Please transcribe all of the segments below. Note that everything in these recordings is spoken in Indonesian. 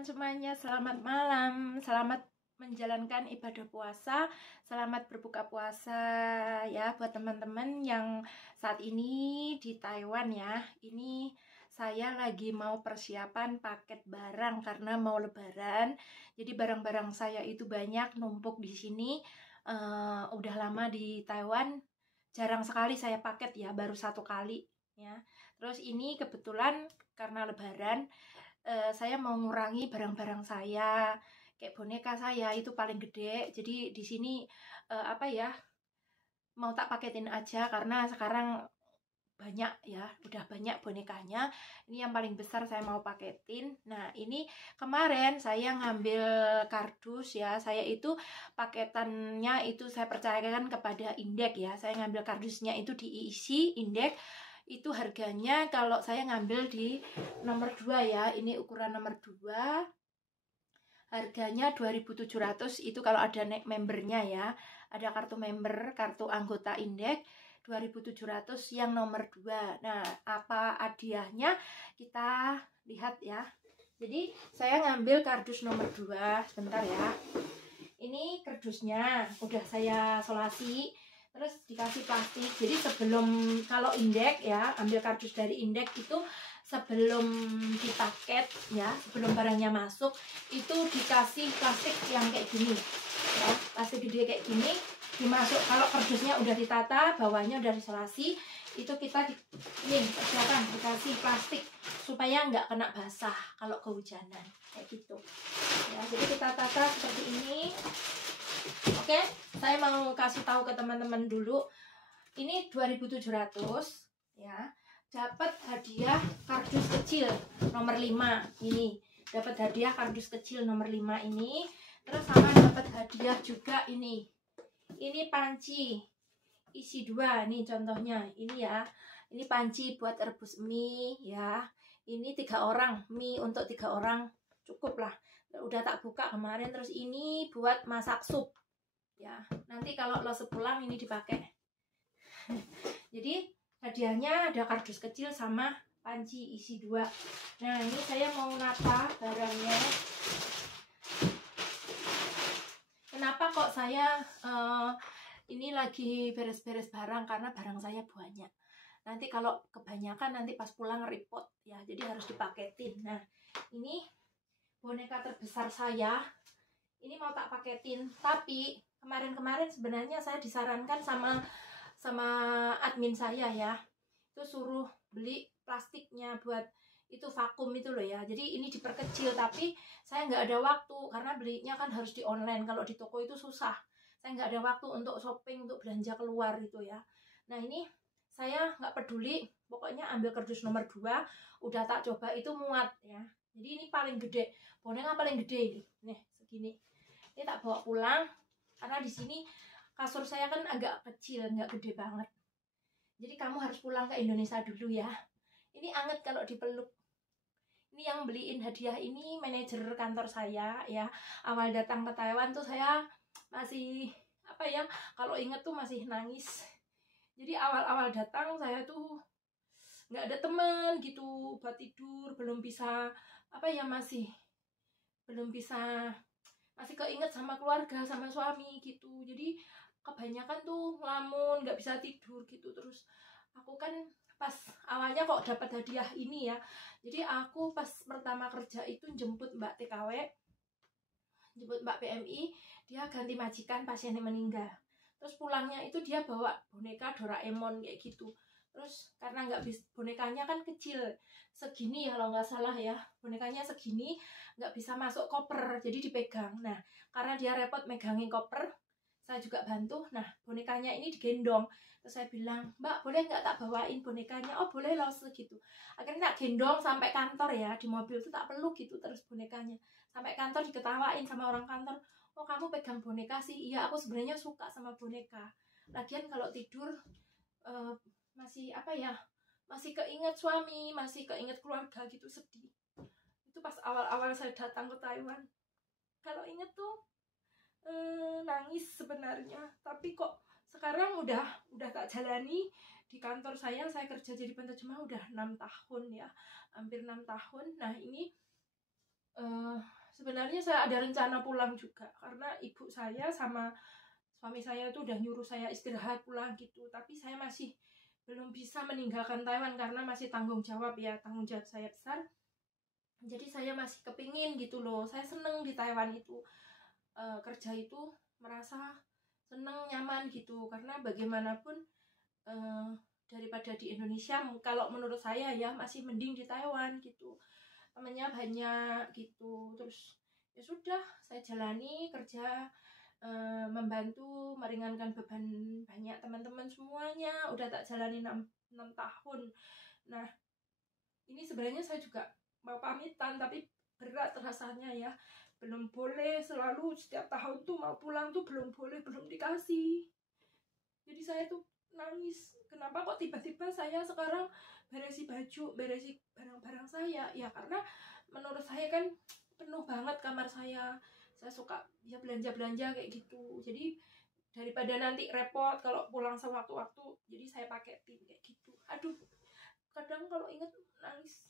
teman-teman semuanya, selamat malam, selamat menjalankan ibadah puasa, selamat berbuka puasa ya buat teman-teman yang saat ini di Taiwan ya. Ini saya lagi mau persiapan paket barang karena mau lebaran. Jadi barang-barang saya itu banyak numpuk di sini. Udah lama di Taiwan, jarang sekali saya paket ya, baru 1 kali ya. Terus ini kebetulan karena lebaran, saya mau ngurangi barang-barang saya, kayak boneka saya itu paling gede. Jadi di sini mau tak paketin aja karena sekarang banyak ya, udah banyak bonekanya. Ini yang paling besar saya mau paketin. Nah, ini kemarin saya ngambil kardus ya. Saya itu paketannya itu saya percayakan kepada Indek ya. Saya ngambil kardusnya itu diisi Indek. Itu harganya kalau saya ngambil di nomor 2 ya, ini ukuran nomor 2, harganya 2.700. Itu kalau ada membernya ya, ada kartu member, kartu anggota Indek 2.700 yang nomor 2. Nah, apa hadiahnya kita lihat ya. Jadi saya ngambil kardus nomor 2, sebentar ya. Ini kardusnya udah saya solasi, terus dikasih plastik. Jadi sebelum, kalau Indek ya, ambil kardus dari Indek itu sebelum dipaket ya, sebelum barangnya masuk itu dikasih plastik yang kayak gini ya, plastik gede kayak gini dimasuk. Kalau kardusnya udah ditata, bawahnya udah disolasi, itu kita ini persiapan dikasih plastik supaya nggak kena basah kalau kehujanan kayak gitu ya. Jadi kita tata seperti ini. Oke, saya mau kasih tahu ke teman-teman dulu, ini 2.700 ya, dapat hadiah kardus kecil nomor 5 ini, dapat hadiah kardus kecil nomor 5 ini. Terus sama dapat hadiah juga ini panci isi 2 nih contohnya ini ya. Ini panci buat rebus mie ya. Ini 3 orang, mie untuk 3 orang cukup lah. Udah tak buka kemarin. Terus ini buat masak sup ya. Nanti kalau lo sepulang ini dipakai. Jadi hadiahnya ada kardus kecil sama panci isi 2. Nah, ini saya mau nata barangnya. Kenapa kok saya ini lagi beres-beres barang, karena barang saya banyak. Nanti kalau kebanyakan nanti pas pulang repot ya, jadi harus dipaketin. Nah, ini boneka terbesar saya. Ini mau tak paketin, tapi kemarin-kemarin sebenarnya saya disarankan sama admin saya ya, itu suruh beli plastiknya buat itu vakum itu loh ya. Jadi ini diperkecil, tapi saya nggak ada waktu karena belinya kan harus di online. Kalau di toko itu susah. Saya nggak ada waktu untuk shopping, untuk belanja keluar gitu ya. Nah, ini saya nggak peduli, pokoknya ambil kardus nomor 2, udah tak coba itu muat ya. Jadi ini paling gede, boneka paling gede ini. Nih, segini. Ini tak bawa pulang karena di sini kasur saya kan agak kecil, nggak gede banget. Jadi kamu harus pulang ke Indonesia dulu ya. Ini anget kalau dipeluk. Ini yang beliin hadiah ini manajer kantor saya ya. Awal datang ke Taiwan tuh saya masih kalau inget tuh masih nangis. Jadi awal-awal datang saya tuh nggak ada temen gitu buat tidur, belum bisa masih keinget sama keluarga, sama suami gitu. Jadi kebanyakan tuh ngelamun, nggak bisa tidur gitu. Terus aku kan pas awalnya kok dapat hadiah ini ya, jadi aku pas pertama kerja itu jemput Mbak TKW, jemput Mbak PMI, dia ganti majikan pasiennya meninggal. Terus pulangnya itu dia bawa boneka Doraemon kayak gitu. Terus karena nggak bisa, bonekanya kan kecil segini ya kalau nggak salah ya, bonekanya segini, nggak bisa masuk koper, jadi dipegang. Nah, karena dia repot megangin koper, saya juga bantu. Nah, bonekanya ini digendong. Terus saya bilang, Mbak boleh nggak tak bawain bonekanya? Oh boleh loh gitu. Akhirnya tak gendong sampai kantor ya, di mobil tuh tak peluk gitu terus bonekanya. Sampai kantor diketawain sama orang kantor, oh kamu pegang boneka sih? Iya, aku sebenarnya suka sama boneka. Lagian kalau tidur masih keinget suami, masih keinget keluarga gitu, sedih. Itu pas awal-awal saya datang ke Taiwan. Kalau inget tuh nangis sebenarnya, tapi kok sekarang udah tak jalani. Di kantor saya kerja jadi penerjemah udah 6 tahun ya, hampir 6 tahun. Nah, ini Sebenarnya saya ada rencana pulang juga, karena ibu saya sama suami saya itu udah nyuruh saya istirahat pulang gitu. Tapi saya masih belum bisa meninggalkan Taiwan karena masih tanggung jawab ya, tanggung jawab saya besar. Jadi saya masih kepingin gitu loh. Saya seneng di Taiwan itu, kerja itu merasa seneng, nyaman gitu. Karena bagaimanapun daripada di Indonesia, kalau menurut saya ya masih mending di Taiwan gitu. Temennya banyak gitu. Terus ya sudah, saya jalani kerja, membantu meringankan beban banyak teman-teman semuanya. Udah tak jalani 6 tahun. Nah, ini sebenarnya saya juga mau pamitan, tapi berat rasanya ya. Belum boleh, selalu setiap tahun tuh mau pulang tuh belum boleh, belum dikasih. Jadi saya tuh nangis, kenapa kok tiba-tiba saya sekarang beresi baju, beresi barang-barang saya. Ya karena menurut saya kan penuh banget kamar saya suka ya belanja-belanja kayak gitu. Jadi daripada nanti repot kalau pulang sewaktu-waktu, jadi saya paketin kayak gitu. Aduh, kadang kalau inget nangis.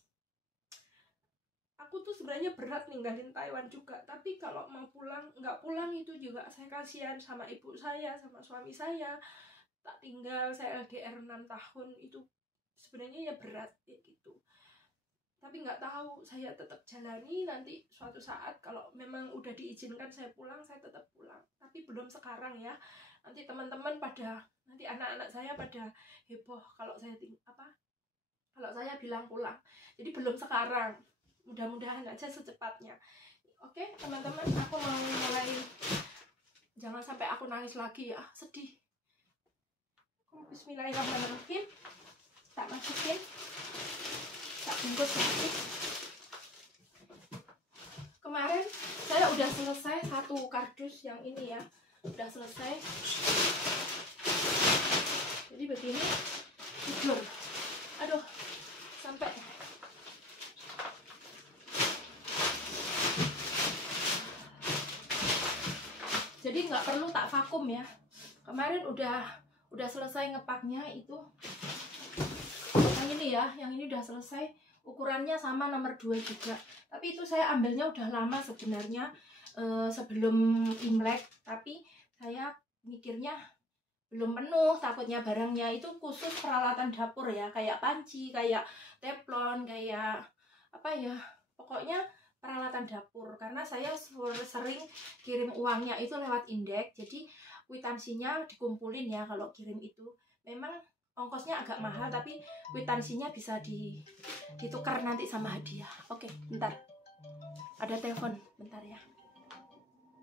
Aku tuh sebenarnya berat ninggalin Taiwan juga, tapi kalau mau pulang, nggak pulang itu juga saya kasihan sama ibu saya, sama suami saya. Tak tinggal, saya LDR 6 tahun itu sebenarnya ya berat ya gitu. Tapi nggak tahu, saya tetap jalani. Nanti suatu saat kalau memang udah diizinkan saya pulang, saya tetap pulang. Tapi belum sekarang ya. Nanti teman-teman pada, nanti anak-anak saya pada heboh kalau saya kalau saya bilang pulang. Jadi belum sekarang. Mudah-mudahan aja secepatnya. Oke, teman-teman, aku mau mulai. Jangan sampai aku nangis lagi ya, sedih. Bismillahirrahmanirrahim. Tak masukin, tak bungkus lagi. Kemarin saya udah selesai satu kardus yang ini ya, udah selesai. Jadi begini, tidur. Aduh, sampai jadi nggak perlu tak vakum ya. Kemarin udah selesai ngepaknya itu. Yang ini ya, yang ini udah selesai. Ukurannya sama nomor 2 juga. Tapi itu saya ambilnya udah lama sebenarnya, sebelum Imlek. Tapi saya mikirnya belum penuh, takutnya barangnya itu khusus peralatan dapur ya, kayak panci, kayak teflon, kayak apa ya, pokoknya peralatan dapur. Karena saya sering kirim uangnya itu lewat indeks, jadi kwitansinya dikumpulin ya kalau kirim itu. Memang ongkosnya agak mahal, tapi kwitansinya bisa ditukar nanti sama hadiah. Oke, bentar, ada telepon, bentar ya.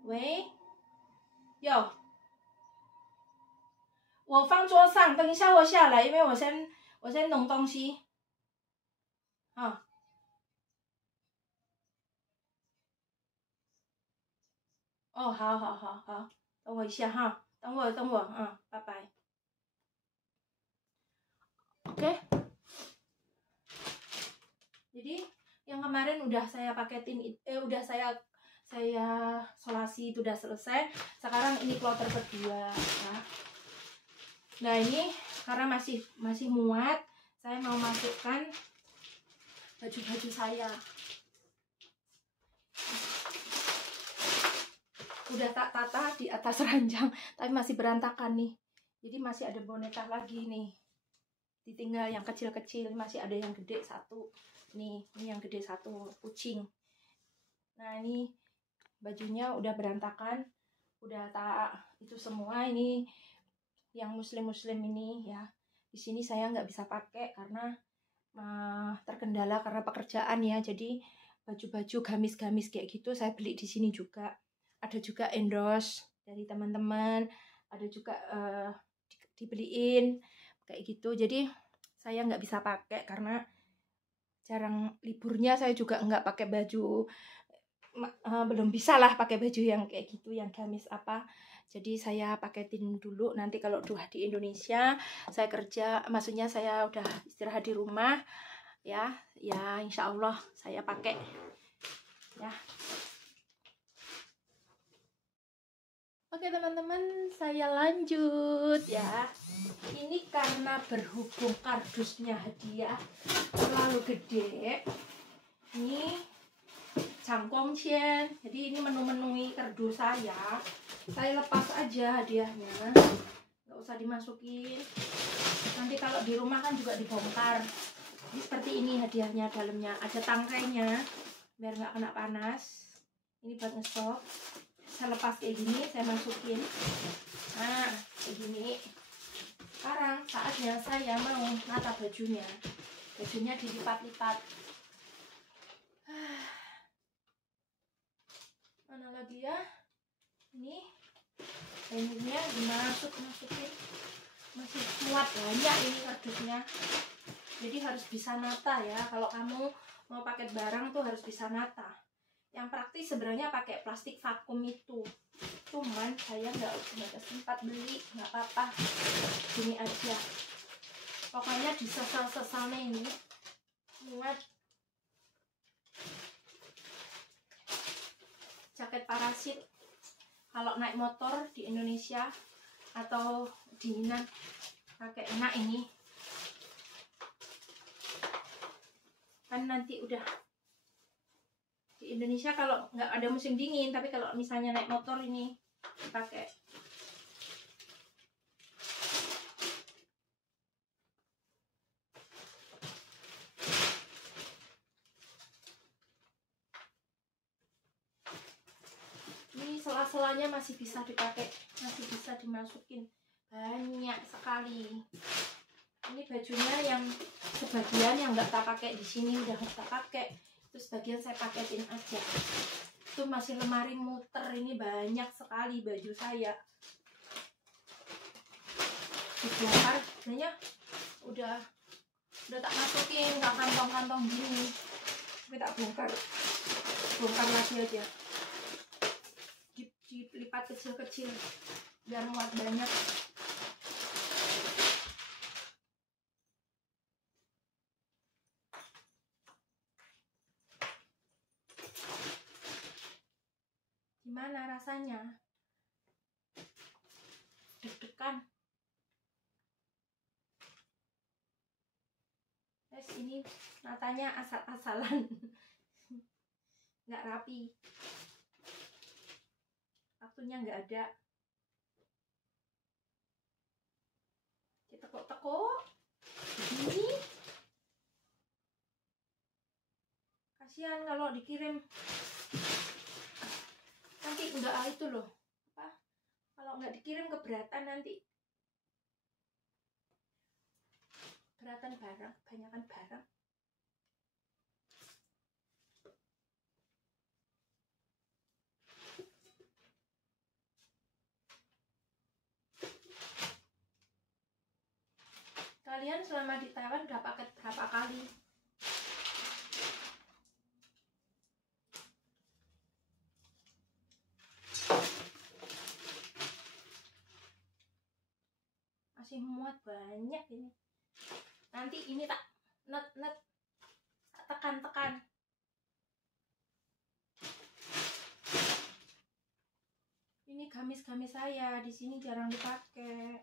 Wei, yo, 我放桌上，等一下我下来，因为我先弄东西。啊，哦，好好好好，等我一下哈，等我，拜拜。Oke. Jadi yang kemarin udah saya paketin, udah saya solasi, itu udah selesai. Sekarang ini kloter kedua ya. Nah ini karena masih muat, saya mau masukkan baju-baju saya. Udah tak tata di atas ranjang, tapi masih berantakan nih. Jadi masih ada boneka lagi nih. Ditinggal yang kecil-kecil, masih ada yang gede satu. Nih, ini yang gede satu, kucing. Nah ini bajunya udah berantakan, udah tak itu semua. Ini yang muslim ini ya. Di sini saya nggak bisa pakai karena terkendala karena pekerjaan ya. Jadi baju-baju gamis-gamis kayak gitu saya beli di sini juga. Ada juga endorse dari teman-teman, ada juga dibeliin kayak gitu. Jadi saya nggak bisa pakai karena jarang liburnya. Saya juga nggak pakai baju, belum bisa lah pakai baju yang kayak gitu, yang gamis apa. Jadi saya paketin dulu, nanti kalau udah di Indonesia saya kerja, maksudnya saya udah istirahat di rumah ya insya Allah saya pakai ya. Oke teman-teman, saya lanjut ya. Ini karena berhubung kardusnya hadiah terlalu gede, ini jangkongcian. Jadi ini menu-menui kardus saya lepas aja hadiahnya, nggak usah dimasukin, nanti kalau di rumah kan juga dibongkar. Jadi seperti ini hadiahnya, dalamnya ada tangkainya biar nggak kena panas. Ini buat ngestok. Saya lepas kayak gini, saya masukin. Nah kayak gini. Sekarang saatnya saya mau nata bajunya dilipat-lipat. Mana lagi ya, ini ininya masukin, masih muat banyak ini kardusnya. Jadi harus bisa nata ya, kalau kamu mau pakai barang tuh harus bisa nata. Yang praktis sebenarnya pakai plastik vakum itu, cuman saya nggak sempat beli, nggak apa-apa, gini aja. Pokoknya disesal-sesalnya ini muat. Jaket parasit kalau naik motor di Indonesia atau dinginan pakai enak ini, kan nanti udah di Indonesia kalau nggak ada musim dingin, tapi kalau misalnya naik motor ini dipakai. Ini sela-selanya masih bisa dipakai, masih bisa dimasukin, banyak sekali. Ini bajunya yang sebagian yang nggak tak pakai di sini udah nggak tak pakai, terus sebagian saya paketin aja. Itu masih lemari muter, ini banyak sekali baju saya. Dibongkar, sebenarnya udah tak masukin ke kantong-kantong gini, tapi tak bongkar lagi aja. Dilipat kecil-kecil biar muat banyak. Gimana rasanya? Deg-degan. Ini natanya asal-asalan, nggak rapi, waktunya nggak ada. Ditekuk-tekuk ini, kasihan kalau dikirim nanti nggak itu loh, apa, kalau nggak dikirim keberatan, nanti beratan barang, banyakan barang. Kalian selama di Taiwan udah paket berapa kali? Masih muat banyak ini. Nanti ini tak net tekan. Ini gamis-gamis saya di sini jarang dipakai.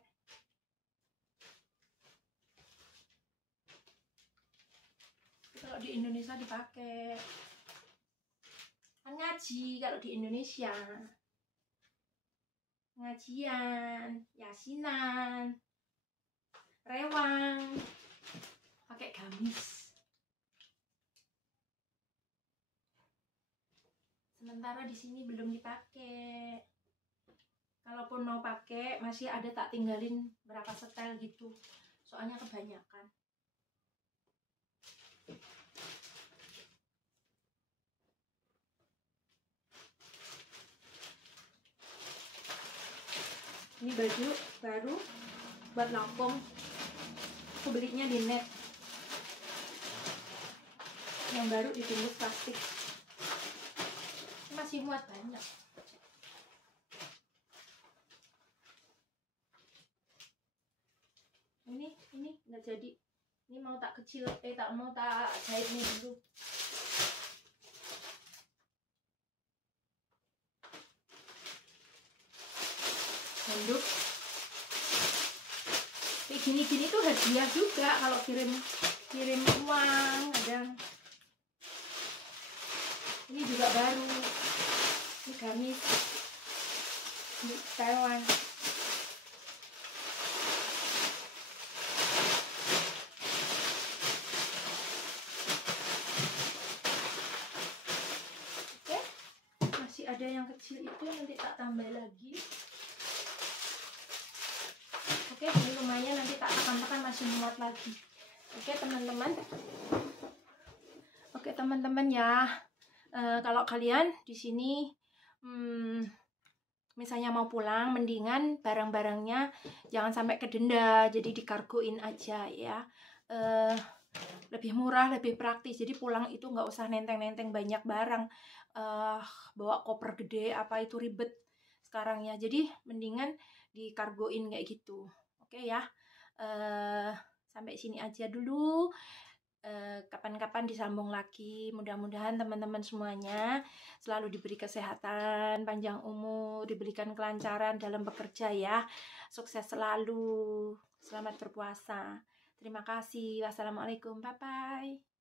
Kalau di Indonesia dipakai. Kan ngaji kalau di Indonesia. Pengajian, yasinan, rewang, pakai gamis. Sementara di sini belum dipakai. Kalaupun mau pakai, masih ada tak tinggalin berapa setel gitu. Soalnya kebanyakan. Ini baju baru buat lampung. Aku belinya di net. Yang baru dibungkus plastik. Masih muat banyak. Ini nggak jadi. Ini mau tak kecil, tak mau tak jahitnya dulu. Handuk. Kayak gini-gini tuh hadiah juga kalau kirim uang kadang. Ini juga baru, ini gamis di Taiwan. Oke, masih ada yang kecil itu, nanti tak tambah lagi. Oke, ini lumayan, nanti tak tekan-tekan masih muat lagi. Oke teman-teman. Oke teman-teman ya. Kalau kalian di sini misalnya mau pulang, mendingan barang-barangnya jangan sampai kedenda, jadi dikargoin aja ya. Lebih murah, lebih praktis. Jadi pulang itu nggak usah nenteng-nenteng banyak barang, bawa koper gede apa itu ribet sekarang ya. Jadi mendingan dikargoin kayak gitu. Oke ya. Sampai sini aja dulu. Kapan-kapan disambung lagi. Mudah-mudahan teman-teman semuanya selalu diberi kesehatan, panjang umur, diberikan kelancaran dalam bekerja ya. Sukses selalu. Selamat berpuasa. Terima kasih. Wassalamualaikum. Bye-bye.